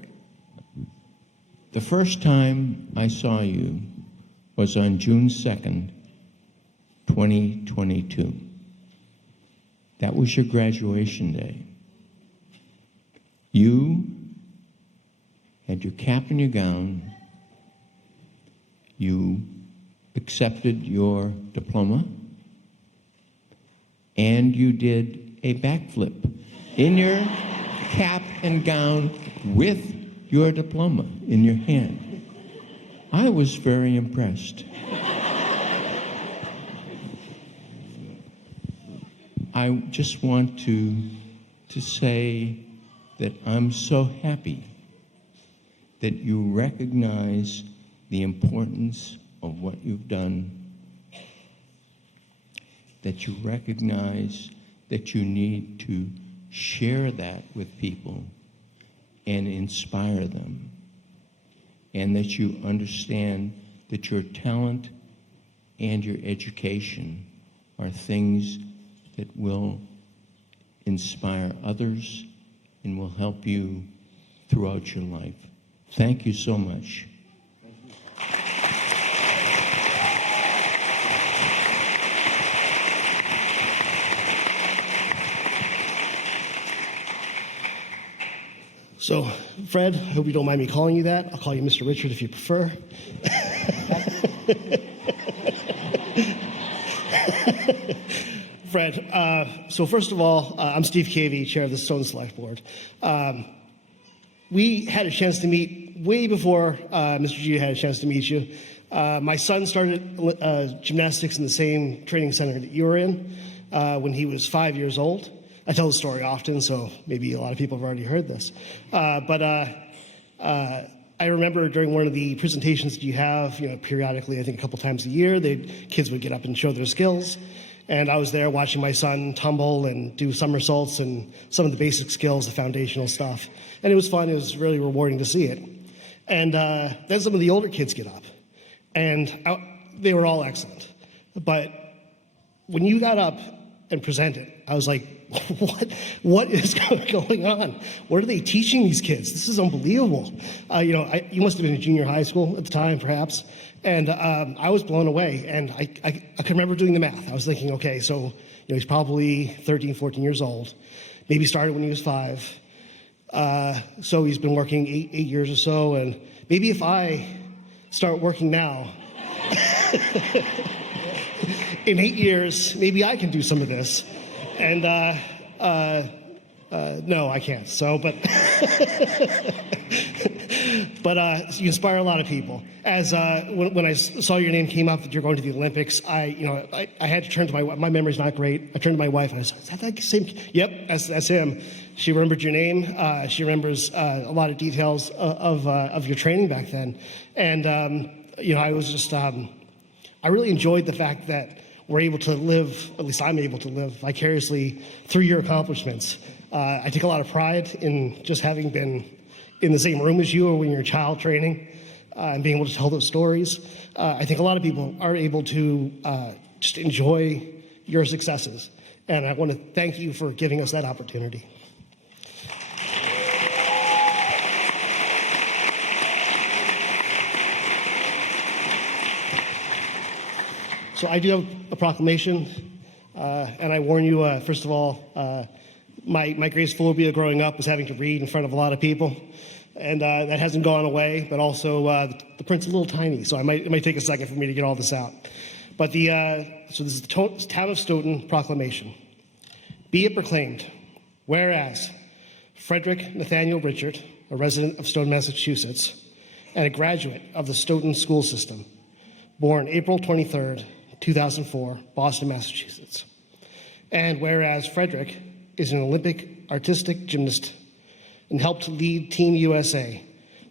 the first time I saw you was on June 2nd, 2022. That was your graduation day. You had your cap and your gown. You accepted your diploma, and you did a backflip in your cap and gown with your diploma in your hand. I was very impressed. I just want to say that I'm so happy that you recognize the importance of what you've done, that you recognize that you need to share that with people and inspire them, and that you understand that your talent and your education are things that will inspire others and will help you throughout your life. Thank you so much. So, Fred, I hope you don't mind me calling you that. I'll call you Mr. Richard if you prefer. Fred, so first of all, I'm Steve Cavey, chair of the Stoughton Select Board. We had a chance to meet way before Mr. G had a chance to meet you. My son started gymnastics in the same training center that you were in when he was 5 years old. I tell the story often, so maybe a lot of people have already heard this. But I remember during one of the presentations that you have, periodically, I think a couple times a year, the kids would get up and show their skills. And I was there watching my son tumble and do somersaults and some of the basic skills, the foundational stuff. And it was fun. It was really rewarding to see it. And then some of the older kids get up. And they were all excellent. But when you got up and presented, I was like, what is going on? What are they teaching these kids? This is unbelievable. You must have been in junior high school at the time, perhaps. And I was blown away. And I can remember doing the math. I was thinking, okay, so he's probably 13, 14 years old. Maybe started when he was 5. So he's been working 8 years or so. And maybe if I start working now, in 8 years, maybe I can do some of this. And no, I can't. So, but But you inspire a lot of people. As when I saw your name came up that you're going to the Olympics, I had to turn to my memory's not great. I turned to my wife. I was, is that the same? Yep, that's him. She remembered your name. She remembers a lot of details of your training back then. And I was just I really enjoyed the fact that we're able to live, at least I'm able to live vicariously through your accomplishments. I take a lot of pride in just having been in the same room as you or when you're child training and being able to tell those stories. I think a lot of people are able to just enjoy your successes. And I want to thank you for giving us that opportunity. So I do have a proclamation, and I warn you, first of all, my greatest phobia growing up was having to read in front of a lot of people, and that hasn't gone away, but also the print's a little tiny, so it might take a second for me to get all this out. But so this is the Town of Stoughton proclamation. Be it proclaimed, whereas Frederick Nathaniel Richard, a resident of Stoughton, Massachusetts, and a graduate of the Stoughton school system, born April 23rd, 2004, Boston, Massachusetts. And whereas Frederick is an Olympic artistic gymnast and helped lead Team USA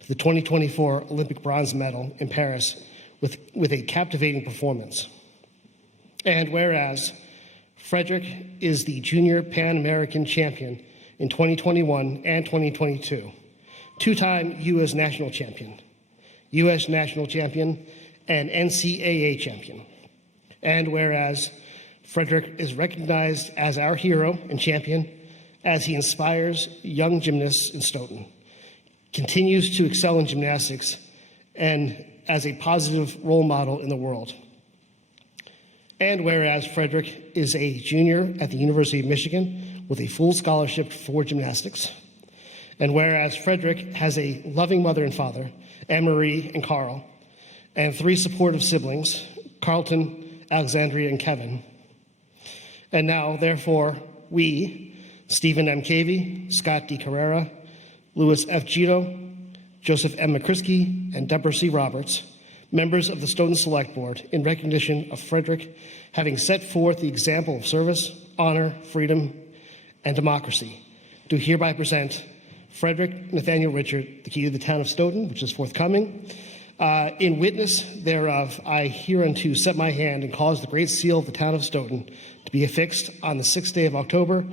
to the 2024 Olympic bronze medal in Paris with a captivating performance. And whereas Frederick is the junior Pan American champion in 2021 and 2022, two-time U.S. national champion, and NCAA champion. And whereas Frederick is recognized as our hero and champion as he inspires young gymnasts in Stoughton, continues to excel in gymnastics, and as a positive role model in the world. And whereas Frederick is a junior at the University of Michigan with a full scholarship for gymnastics, and whereas Frederick has a loving mother and father, Anne-Marie and Carl, and 3 supportive siblings, Carlton, Alexandria, and Kevin. And now, therefore, we, Stephen M. Cavey, Scott D. Carrera, Louis F. Gito, Joseph M. McCrisky, and Deborah C. Roberts, members of the Stoughton Select Board, in recognition of Frederick having set forth the example of service, honor, freedom, and democracy, do hereby present Frederick Nathaniel Richard, the key to the town of Stoughton, which is forthcoming. In witness thereof, I hereunto set my hand and cause the great seal of the town of Stoughton to be affixed on the 6th day of October,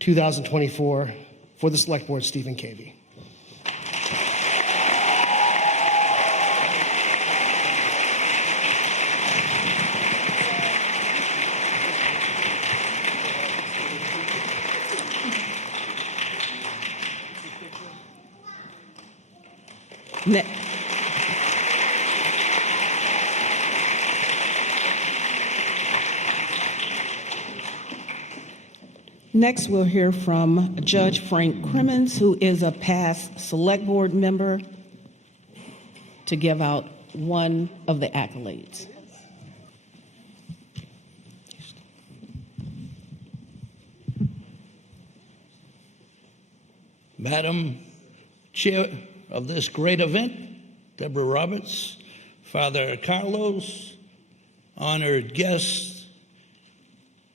2024, for the Select Board, Stephen Cavey. Next, we'll hear from Judge Frank Crimmins, who is a past Select Board member, to give out one of the accolades. Madam Chair of this great event, Deborah Roberts, Father Carlos, honored guests,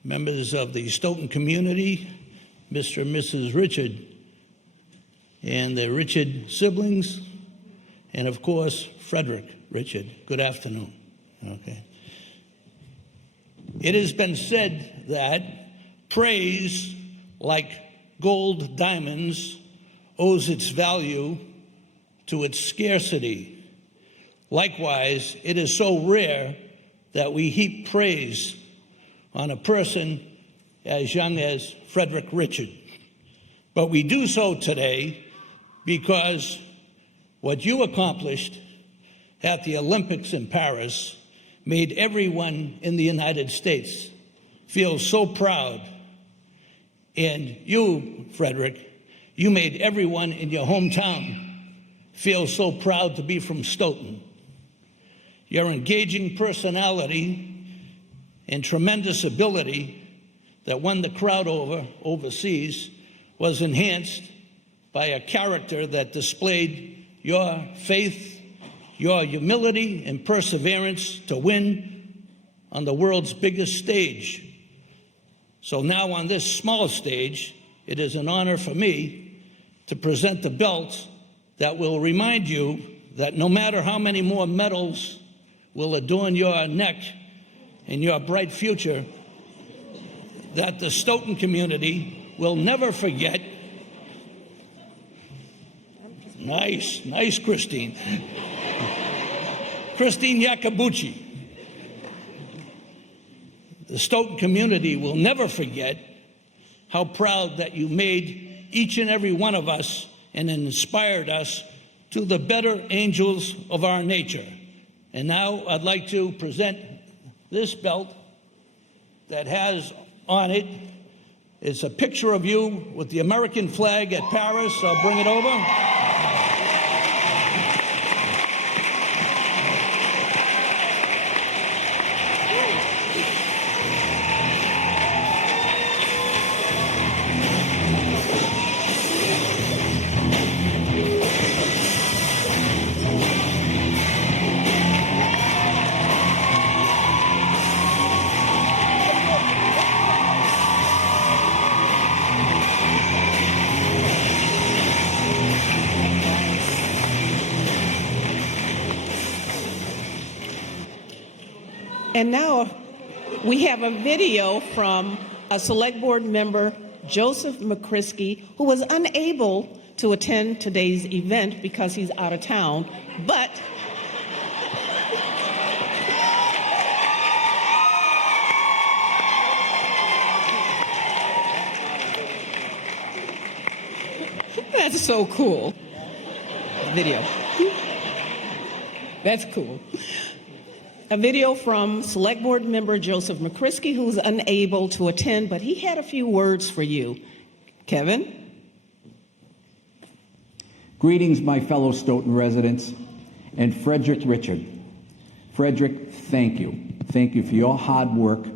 members of the Stoughton community, Mr. and Mrs. Richard, and the Richard siblings, and of course, Frederick Richard. Good afternoon. Okay. It has been said that praise, like gold diamonds, owes its value to its scarcity. Likewise, it is so rare that we heap praise on a person as young as Frederick Richard. But we do so today because what you accomplished at the Olympics in Paris made everyone in the United States feel so proud. And you, Frederick, you made everyone in your hometown feel so proud to be from Stoughton. Your engaging personality and tremendous ability that won the crowd over overseas was enhanced by a character that displayed your faith, your humility, and perseverance to win on the world's biggest stage. So now on this small stage, it is an honor for me to present the belt that will remind you that no matter how many more medals will adorn your neck and your bright future, that the Stoughton community will never forget. Nice, Christine. Christine Yakabuchi. The Stoughton community will never forget how proud that you made each and every one of us and inspired us to the better angels of our nature. And now I'd like to present this belt that has on it, it's a picture of you with the American flag at Paris. I'll bring it over. And now we have a video from a select board member, Joseph McCrisky, who was unable to attend today's event because he's out of town, but that's so cool. Video. That's cool. A video from Select Board member Joseph McCrisky, who's unable to attend, but he had a few words for you. Kevin? Greetings, my fellow Stoughton residents, and Frederick Richard. Frederick, thank you. Thank you for your hard work,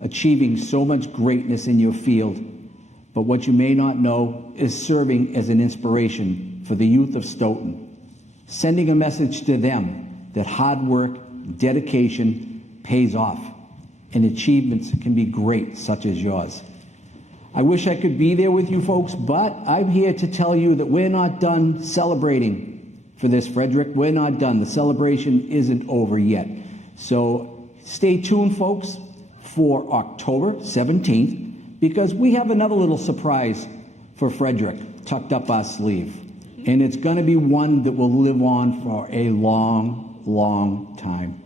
achieving so much greatness in your field. But what you may not know is serving as an inspiration for the youth of Stoughton, sending a message to them that hard work, dedication pays off, and achievements can be great, such as yours. I wish I could be there with you folks, but I'm here to tell you that we're not done celebrating for this, Frederick. We're not done. The celebration isn't over yet. So stay tuned, folks, for October 17th, because we have another little surprise for Frederick tucked up our sleeve. And it's going to be one that will live on for a long time.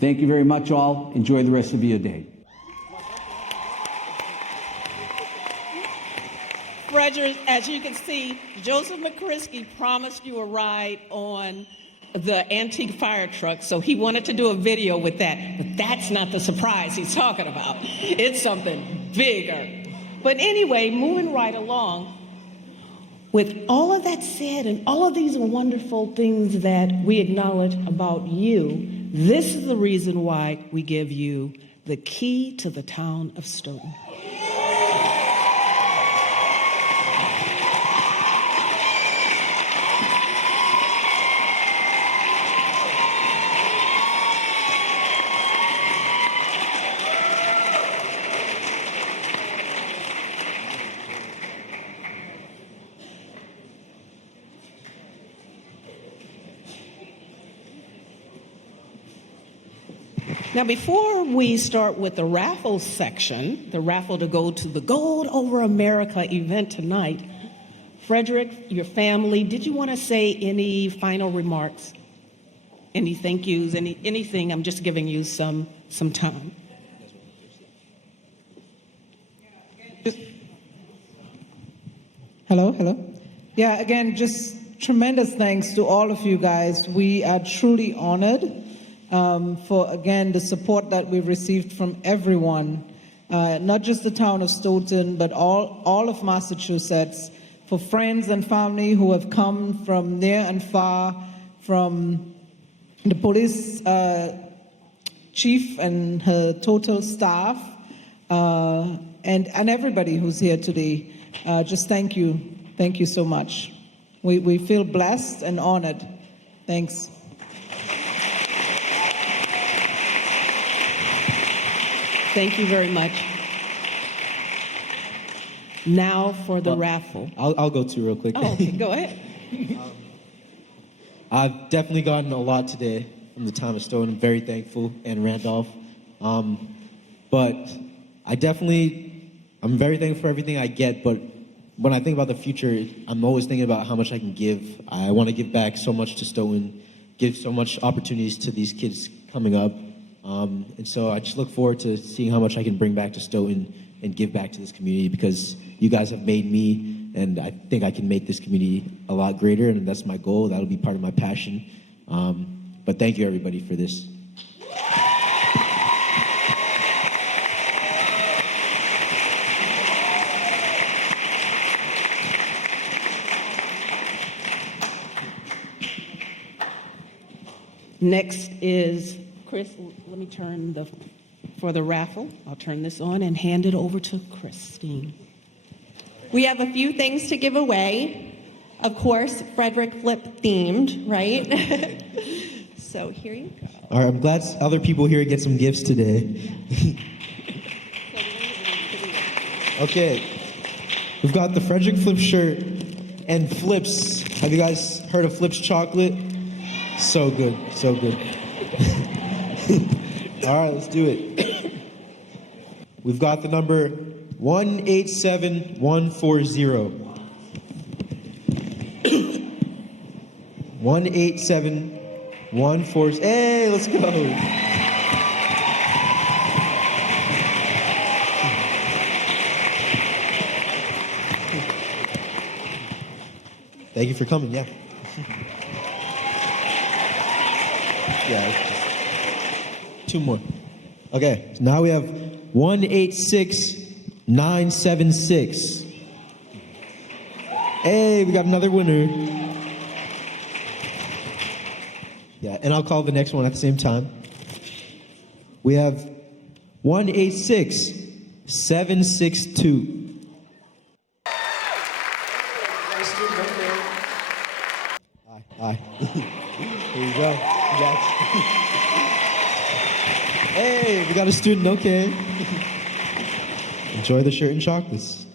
Thank you very much, all. Enjoy the rest of your day. Frederick, as you can see, Joseph McCrisky promised you a ride on the antique fire truck, so he wanted to do a video with that. But that's not the surprise he's talking about. It's something bigger. But anyway, moving right along, with all of that said and all of these wonderful things that we acknowledge about you, this is the reason why we give you the key to the town of Stoughton. Now, before we start with the raffle section, the raffle to go to the Gold Over America event tonight, Frederick, your family, did you want to say any final remarks? Any thank yous, anything? I'm just giving you some time. Hello. Yeah, again, just tremendous thanks to all of you guys. We are truly honored for, again, the support that we've received from everyone, not just the town of Stoughton, but all of Massachusetts, for friends and family who have come from near and far, from the police chief and her total staff, and everybody who's here today. Just thank you. Thank you so much. We feel blessed and honored. Thanks. Thank you very much. Now for the raffle. I'll go too real quick. Oh, okay, go ahead. I've definitely gotten a lot today from the town of Stoughton. I'm very thankful, and Randolph. But I'm very thankful for everything I get, but when I think about the future, I'm always thinking about how much I can give. I want to give back so much to Stoughton, give so much opportunities to these kids coming up. And so I just look forward to seeing how much I can bring back to Stoughton and give back to this community, because you guys have made me, and I think I can make this community a lot greater, and that's my goal. That'll be part of my passion. But thank you, everybody, for this. Next is Chris. Let me turn for the raffle. I'll turn this on and hand it over to Christine. We have a few things to give away. Of course, Frederick Flip themed, right? So here you go. All right, I'm glad other people here get some gifts today. Okay, we've got the Frederick Flip shirt and Flips. Have you guys heard of Flips chocolate? So good, so good. All right, let's do it. We've got the number 187140. 187140. Hey, let's go. Thank you for coming, yeah. Yeah. Two more. Okay, so now we have 186976. Hey, we got another winner. Yeah, and I'll call the next one at the same time. We have 186762. Hi. Here you go. Congrats. Hey, we got a student, okay. Enjoy the shirt and chocolates.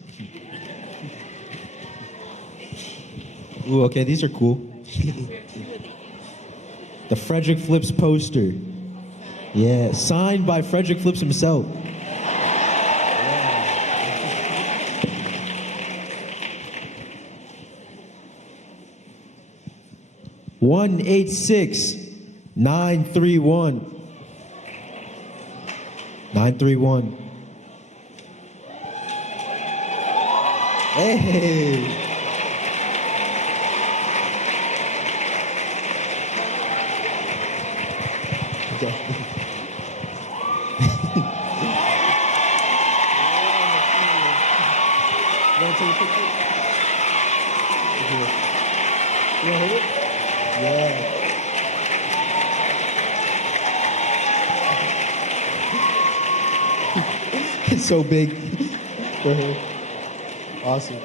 Ooh, okay, these are cool. The Frederick Flips poster. Yeah, signed by Frederick Flips himself. 186931. 931. Hey. Okay. You want to take a picture? You want to hold it? Yeah. It's so big for her. Awesome.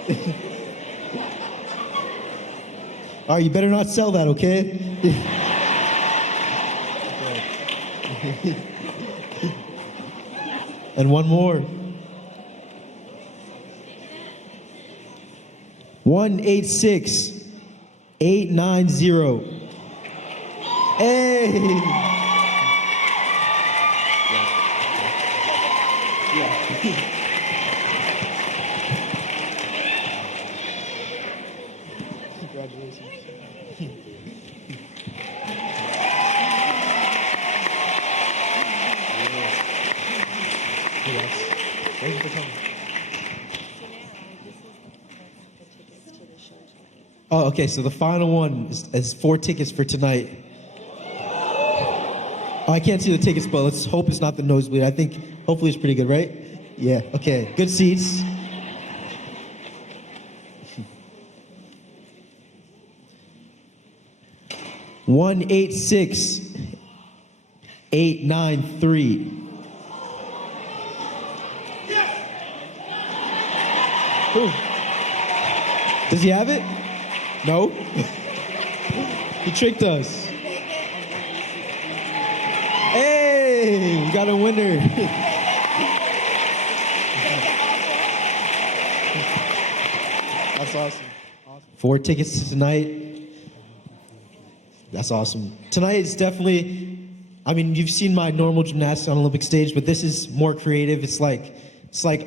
All right, you better not sell that, okay? And one more. 186890. Hey. Congratulations. Yes. Thank you for coming. Oh, okay, so the final one is 4 tickets for tonight. Oh, I can't see the tickets, but let's hope it's not the nosebleed. I think hopefully it's pretty good, right? Yeah, okay. Good seats. $186,893. Does he have it? No? He tricked us. Hey, we got a winner. That's awesome. 4 tickets tonight. That's awesome. Tonight is definitely, I mean, you've seen my normal gymnastics on Olympic stage, but this is more creative. It's like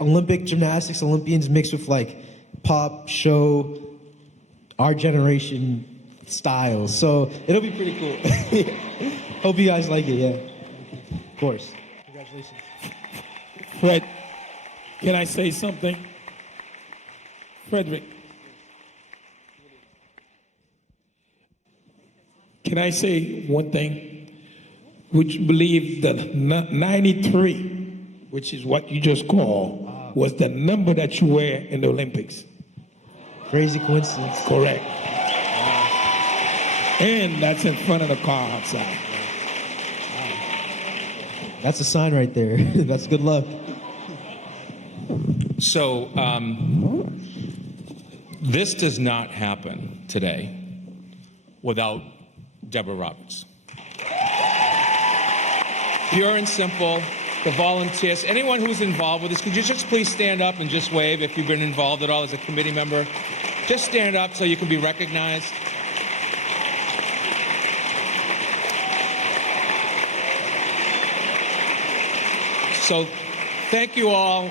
Olympic gymnastics, Olympians mixed with like pop, show, our generation styles. So it'll be pretty cool. Hope you guys like it, yeah. Of course. Congratulations. Fred, can I say something? Frederick, can I say one thing? Would you believe that 93, which is what you just called, was the number that you wear in the Olympics? Crazy coincidence. Correct. And that's in front of the car outside. That's a sign right there. That's good luck. So, this does not happen today without Deborah Roberts. Pure and simple, the volunteers, anyone who's involved with this, could you just please stand up and just wave if you've been involved at all as a committee member? Just stand up so you can be recognized. So thank you all,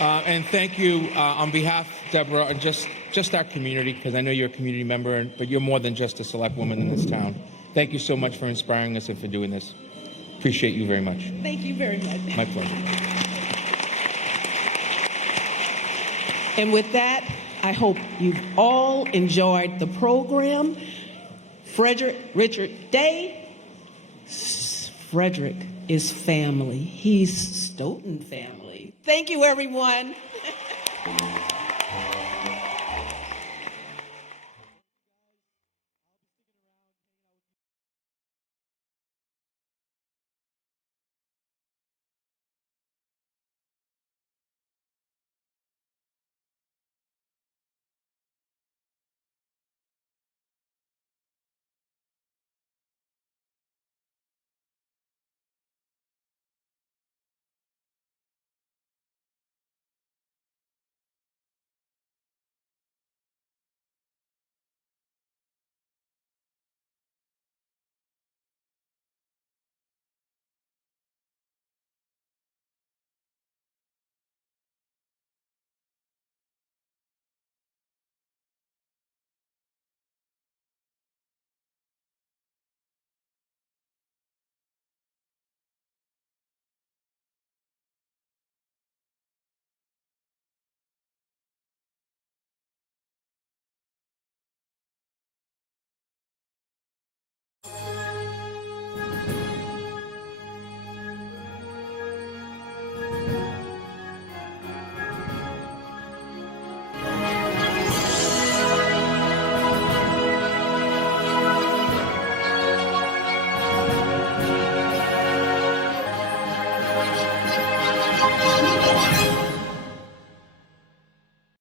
and thank you on behalf, Deborah, and just our community, because I know you're a community member, but you're more than just a select woman in this town. Thank you so much for inspiring us and for doing this. Appreciate you very much. Thank you very much. My pleasure. And with that, I hope you've all enjoyed the program. Frederick Richard Day. Frederick is family. He's Stoughton family. Thank you, everyone.